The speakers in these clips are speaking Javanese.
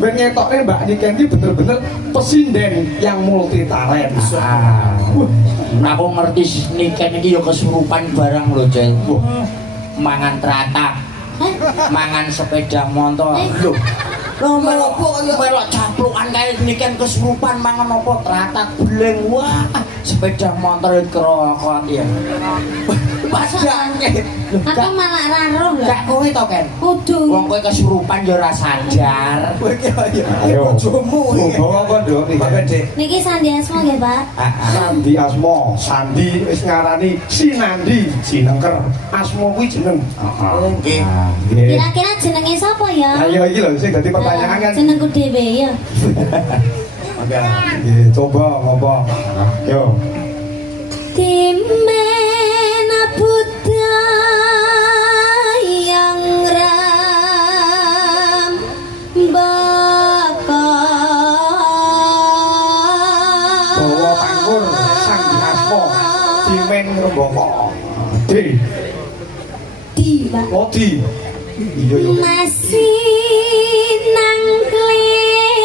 ben ngetokne Mbak Niken iki bener-bener pesinden yang multi talent. Aku ngerti Niken iki ya kesurupan barang lho, Jel. Mangan teratak. Mangan sepeda motor. Lho. Lho melok caplukan kae Niken kesurupan mangan apa teratak beleng. Wah, sepeda motor kerokot ya. Padane. Aku malah ra roh lho. Gak kowe to, Ken? Kudu. Wong kowe kesurupan ya ora sadar. Kowe iki ayo bojomu iki. Bawa kondo iki. Dik. Niki Sandi Asma nggih, Pak. Sandi Asma, Sandi wis ngarani Sinandi, Jinengker. Asma kuwi jeneng. Nggih. Kira-kira jenenge sapa ya? Ayo iki lho sing dadi pertanyaan kan. Jenengku dhewe ya. Nggih, coba ngomong. Yo. Dimana Buddha yang ram bakal Bawa pangkur Sandi Asma, Dimen Rembaka. Di. Di, Pak. Oh, di. Iya yo. Masih nang kling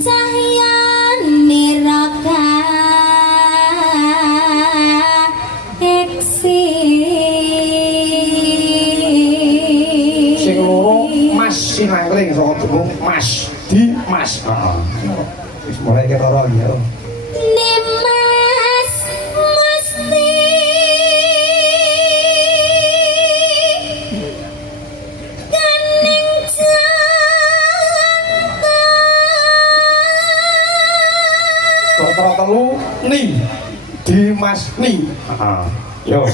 cahyane raka eksis Sing loro Mas Sinangling saka tembung Mas di Mas. Wis mulai ketara ya. Nimas Musti Kaning Ketara telu ni di Mas ni. Heeh. Yo.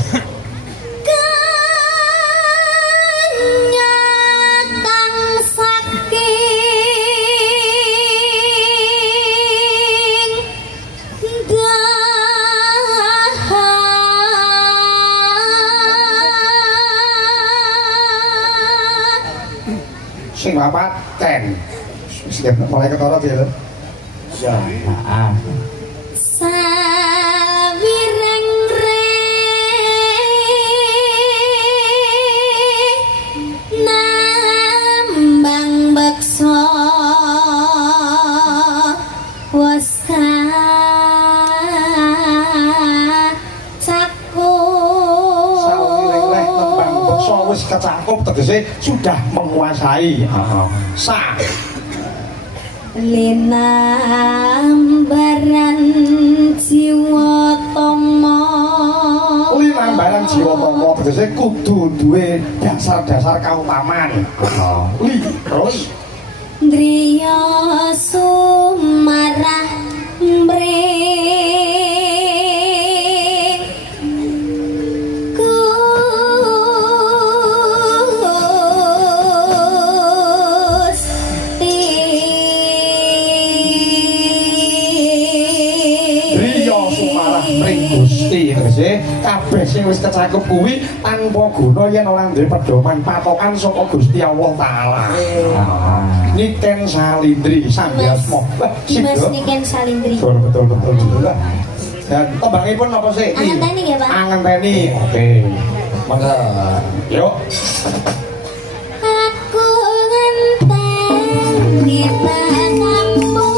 Kanyatang saking dahan Sing papat Ken. Wis mulai ketara ya. Ya, heeh. sawireng nambang beksa wes cakup Sawireng tembang beksa wis kecakup tegese sudah menguasai. Heeh. Sa linambaran jiwa tama Linambaran jiwa tama tegese kudu duwe dasar-dasar kautamaan. Heeh. Li terus Driya sumarah mring Gusti Riya sumarah mring Gusti tegese kabeh sing wis kecakup kuwi tanpa guna yen ora duwe pedoman patokan saka Gusti Allah taala. Niken Salindri Sandi Asma. Dimas Niken Salindri. Betul juga. Dan tembangipun apa sih? Angenteni nggih, Pak? Angenteni. Oke. Mangga. Yuk. Aku ngenteni tanganmu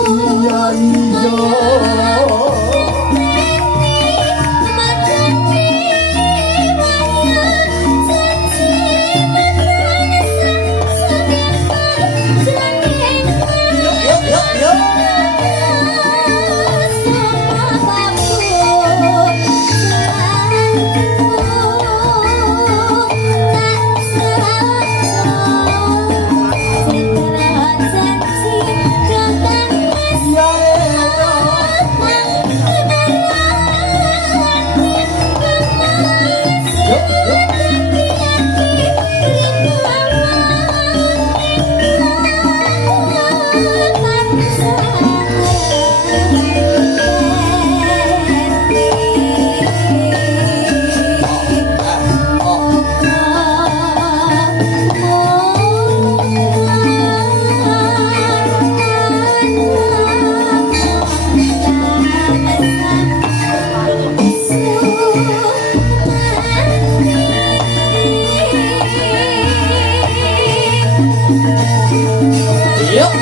Yuk.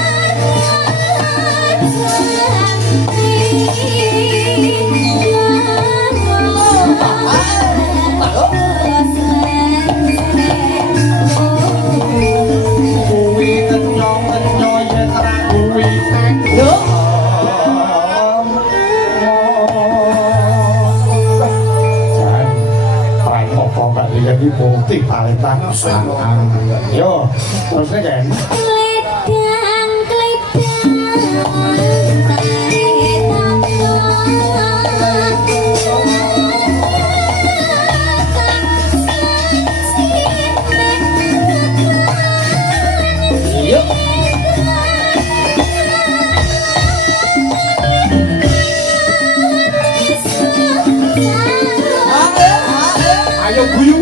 kuwi kenyong-kenyo yen ra kuwi Yuk. jan paling apa mbak iki bukti paling tak yo terus kan Kledang, Yuk. ayo guyu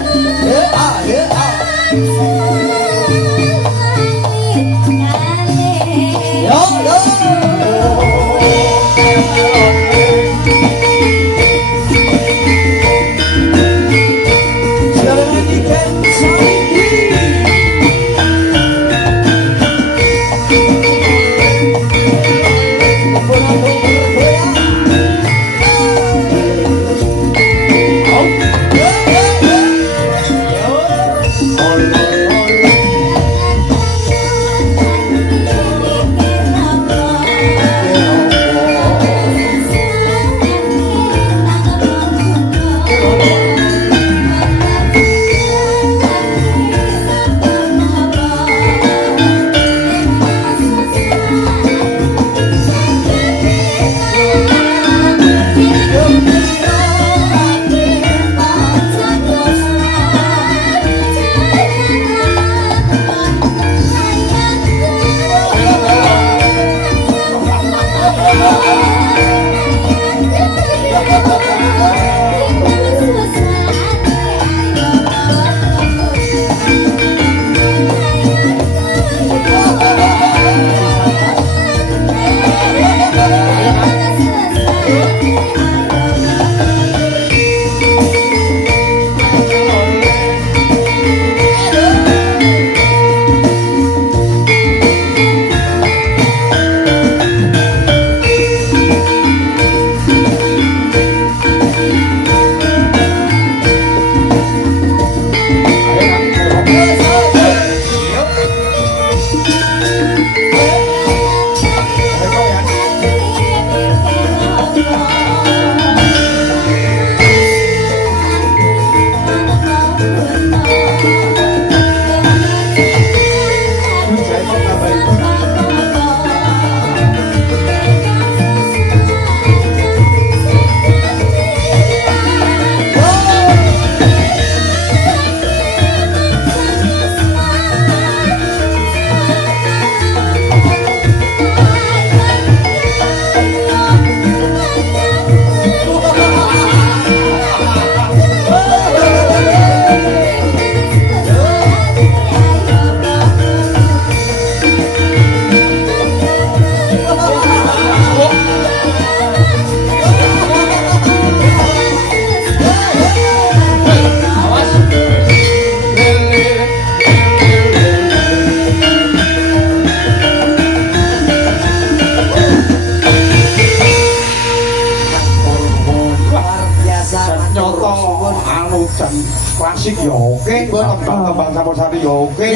klasik ya oke, tembang campur-sari ya oke.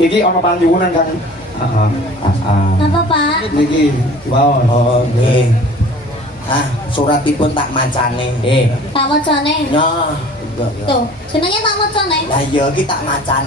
Iki ana panyuwunan Kang. Apa Pak? Niki, mawon. Oh, nggih. Ah, suratipun tak macane. Nggih. Tak wacane. Nah, Tuh, jenenge tak wacane. lah iya iki tak macane.